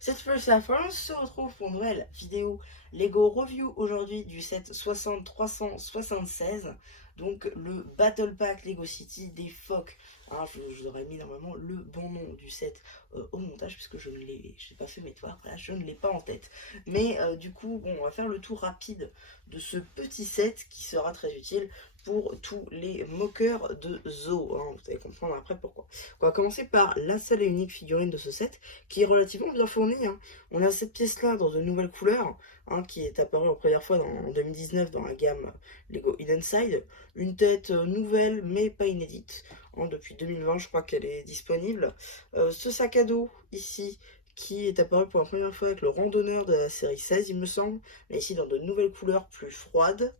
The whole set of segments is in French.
Cette fois, c'est la fin, on se retrouve pour une nouvelle vidéo Lego Review aujourd'hui du set 60-376. Donc le Battle Pack Lego City des phoques. Hein, je vous aurais mis normalement le bon nom du set au montage puisque je n'ai pas fait mes devoirs, voilà, je ne l'ai pas en tête. Mais du coup, bon, on va faire le tour rapide de ce petit set qui sera très utile pour tous les moqueurs de zoo. Hein, vous allez comprendre après pourquoi. On va commencer par la seule et unique figurine de ce set qui est relativement bien fournie. Hein. On a cette pièce-là dans de nouvelles couleurs, hein, qui est apparue en première fois en 2019 dans la gamme Lego Hidden Side. Une tête nouvelle mais pas inédite. Hein, depuis 2020, je crois qu'elle est disponible. Ce sac à dos ici, qui est apparu pour la première fois avec le randonneur de la série 16, il me semble, mais ici dans de nouvelles couleurs plus froides.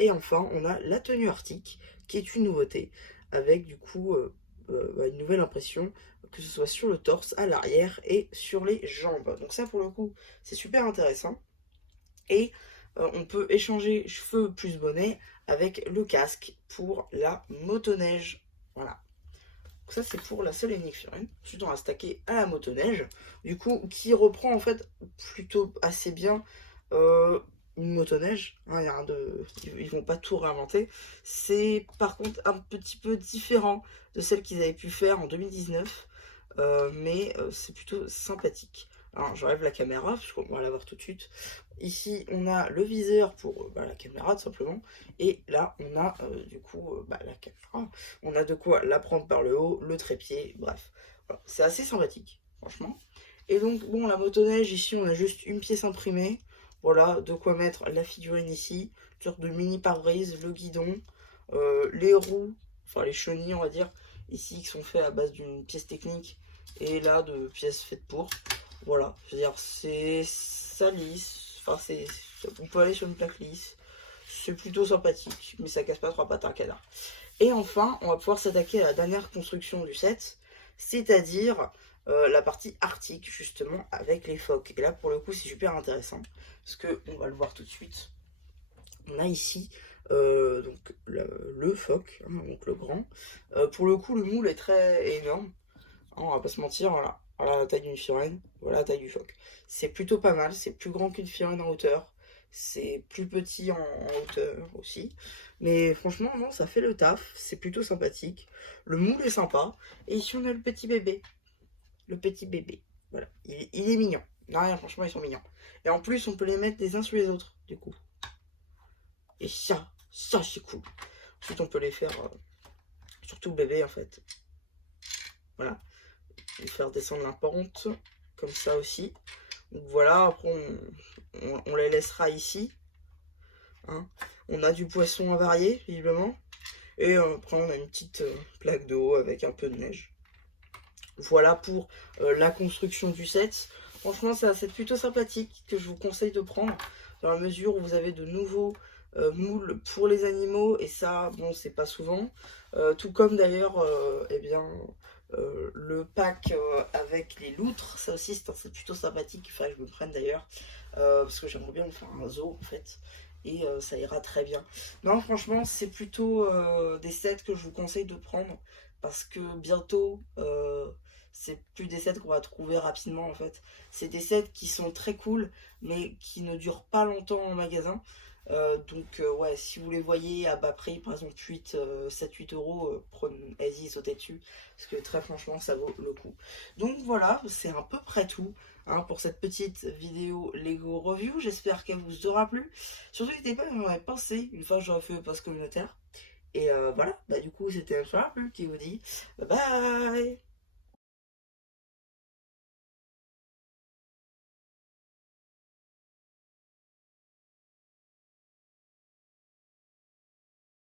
Et enfin, on a la tenue arctique, qui est une nouveauté, avec du coup une nouvelle impression, que ce soit sur le torse, à l'arrière et sur les jambes. Donc ça, pour le coup, c'est super intéressant. Et on peut échanger cheveux plus bonnet avec le casque pour la motoneige. Voilà. Donc ça, c'est pour la seule et unique figurine. Ensuite, on va stacker à la motoneige, du coup, qui reprend en fait plutôt assez bien euh, une motoneige. Hein, y a rien de... Ils vont pas tout réinventer. C'est par contre un petit peu différent de celle qu'ils avaient pu faire en 2019, mais c'est plutôt sympathique. Alors, j'enlève la caméra, parce qu'on va la voir tout de suite. Ici, on a le viseur pour la caméra, tout simplement. Et là, on a du coup la caméra. On a de quoi la prendre par le haut, le trépied, bref. Voilà. C'est assez sympathique, franchement. Et donc, bon, la motoneige, ici, on a juste une pièce imprimée. Voilà, de quoi mettre la figurine ici. Une sorte de mini pare-brise, le guidon, les roues, enfin les chenilles, on va dire, ici, qui sont faits à base d'une pièce technique. Et là, de pièces faites pour. Voilà, je veux dire, ça lisse. Enfin, on peut aller sur une plaque lisse. C'est plutôt sympathique, mais ça casse pas trois pattes à un canard. Et enfin, on va pouvoir s'attaquer à la dernière construction du set, c'est-à-dire la partie arctique, justement, avec les phoques. Et là, pour le coup, c'est super intéressant, parce que on va le voir tout de suite. On a ici donc le phoque, hein, donc le grand. Pour le coup, le moule est très énorme. Hein, on va pas se mentir, voilà. Voilà la taille d'une figurine, voilà la taille du phoque. C'est plutôt pas mal, c'est plus grand qu'une figurine en hauteur. C'est plus petit en hauteur aussi. Mais franchement, non, ça fait le taf. C'est plutôt sympathique. Le moule est sympa. Et ici, on a le petit bébé. Le petit bébé. Voilà. Il est mignon. Non, rien, franchement, ils sont mignons. Et en plus, on peut les mettre les uns sur les autres, du coup. Et ça, c'est cool. Ensuite, on peut les faire, surtout le bébé, en fait. Voilà. Et faire descendre la pente, comme ça aussi. Donc voilà, après, on les laissera ici. Hein. On a du poisson à varier, visiblement. Et après, on a une petite plaque d'eau avec un peu de neige. Voilà pour la construction du set. Franchement, c'est un set plutôt sympathique que je vous conseille de prendre dans la mesure où vous avez de nouveaux moules pour les animaux. Et ça, bon, c'est pas souvent. Tout comme d'ailleurs, eh bien, le pack avec les loutres. Ça aussi, c'est un set plutôt sympathique. Il faudrait que je me prenne d'ailleurs. Parce que j'aimerais bien me faire un zoo en fait. Et ça ira très bien. Non, franchement, c'est plutôt des sets que je vous conseille de prendre. Parce que bientôt, c'est plus des sets qu'on va trouver rapidement en fait. C'est des sets qui sont très cool, mais qui ne durent pas longtemps en magasin. Donc ouais, si vous les voyez à bas prix, par exemple 7-8 euros, allez-y, sautez dessus, parce que très franchement ça vaut le coup. Donc voilà, c'est à peu près tout hein, pour cette petite vidéo Lego Review, j'espère qu'elle vous aura plu. Surtout n'hésitez pas à m'en penser une fois que j'aurai fait le post communautaire. Et voilà, bah du coup c'était un soir plus qui vous dit bye bye.